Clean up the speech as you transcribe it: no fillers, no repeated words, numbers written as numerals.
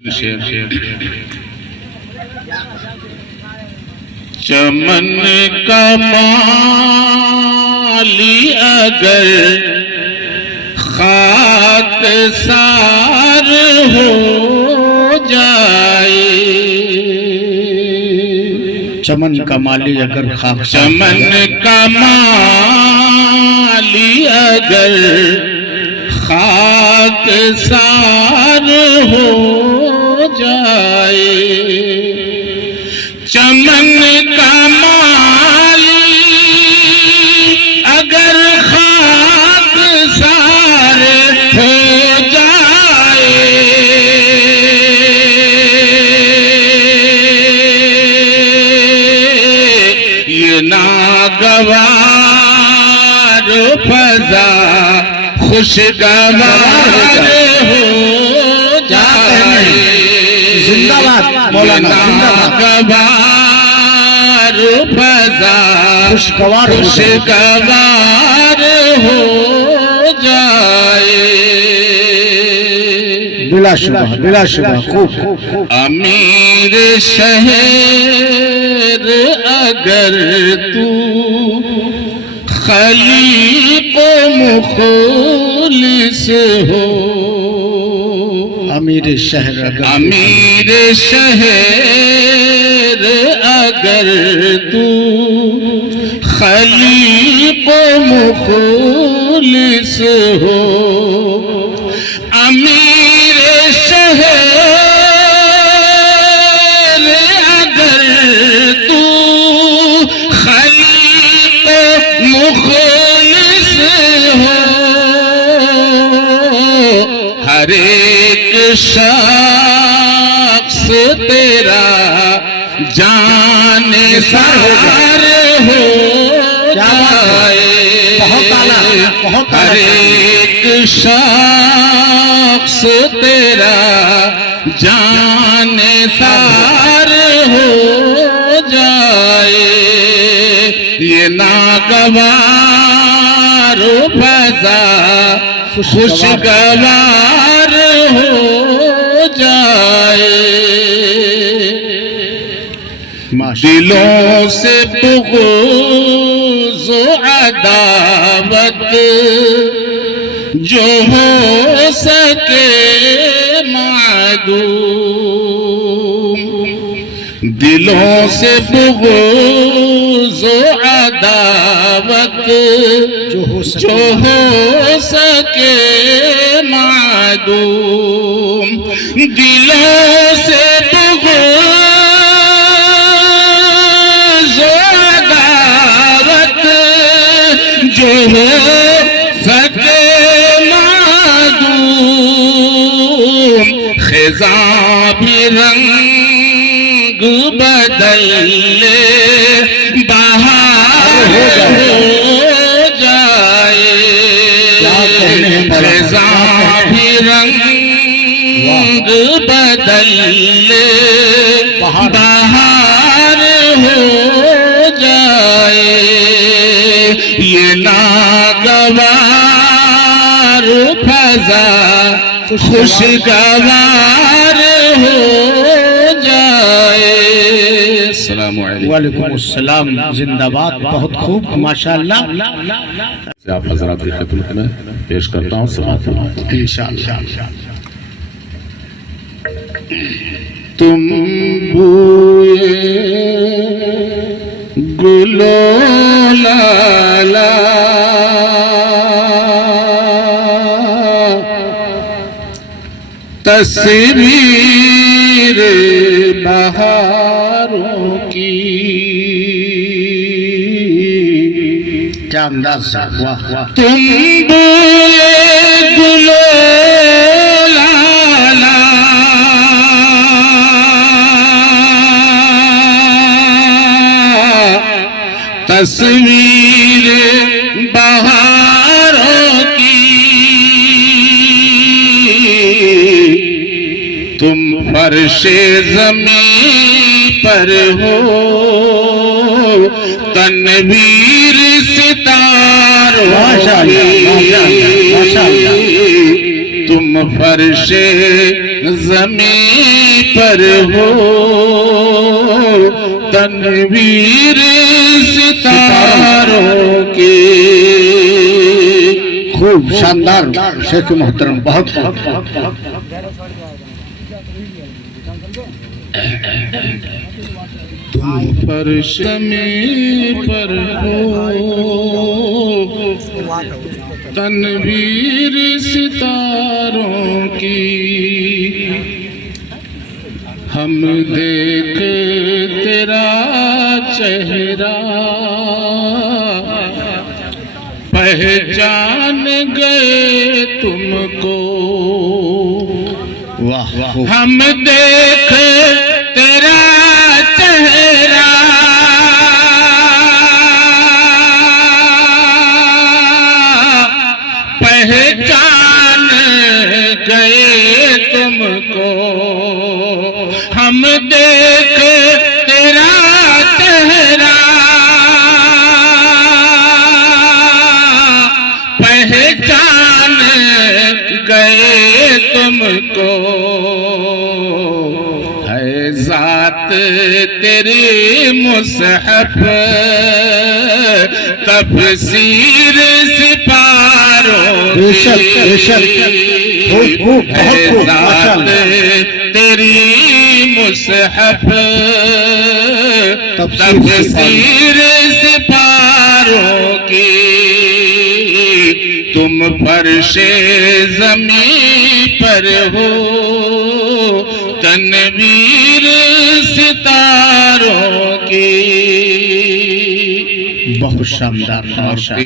चमन का माली अगर खाक सार हो जाए, चमन का माली अगर खाक चमन का माली अगर खाक सार हो जाए, चमन का माली अगर खाक सार हो जाए, ये नागवार फजा खुशगवार हो जाए, जिंदाबाद मौलाना, नागवार फजा खुशगवार हो जाए। बिला शुबह खूब। अमीर शहर अगर तू खलीक मुखलिस हो, अमीर शहर अगर तू खलीक मुखलिस हो, अमीर शहर अगर तू खलीक मुखलिस हो, हर एक शख्स तेरा जानेसार हो जाए, हर एक शख्स तेरा जानेसार हो जाए, ये नागवार फजा खुशगवार हो जाए। दिलों से बुग़्ज़ अदावत जो हो सके मादूम, दिलों से बुग़्ज़ अदावत जो हो सके मादूम, दिलों से जो हो सके मादूम, ख़िज़ां भी रंग बदल ले बहार हो जाए, ख़िज़ां भी रंग बदल ले बहार हो जाए, ये नागवार फजा खुशगवार हो जाए। अस्सलामु अलैकुम। वालेकुम अस्सलाम। जिंदाबाद। बहुत खूब, माशाअल्लाह। आप हज़रात की खिदमत में पेश करता हूँ इंशाअल्लाह। तुम बूए गुलो लाला तस्वीर बहारों की, क्या अंदाज है, वाह वाह। तुम बूए गुलो लाला तस्वीर बहारों की, तुम फर्शे ज़मीन पर हो तनवीर सितारों की, तुम फर्शे ज़मीं पर हो, तनवीर सितारों की। खूब शानदार शेख मोहतरम, बहुत तुम फर्श ज़मीं पर हो, तनवीर सितारों की। हम देख तेरा चेहरा पहचान गए तुमको। वाह वाह। हम देख तेरा चेहरा पहचान गए तुमको। हम देख तेरा चेहरा पहचान गए तुमको। है जात तेरी मुसहफ तफसीर सिपारों बेशक बेशक, खूब खूब है बहुत खूब जात माशाअल्लाह। तेरी मुसहफ तफसीर तफसीर सिपारों की। तुम फर्शे ज़मीं पर हो, तनवीर सितारों की। बहुत शानदार माशाअल्लाह।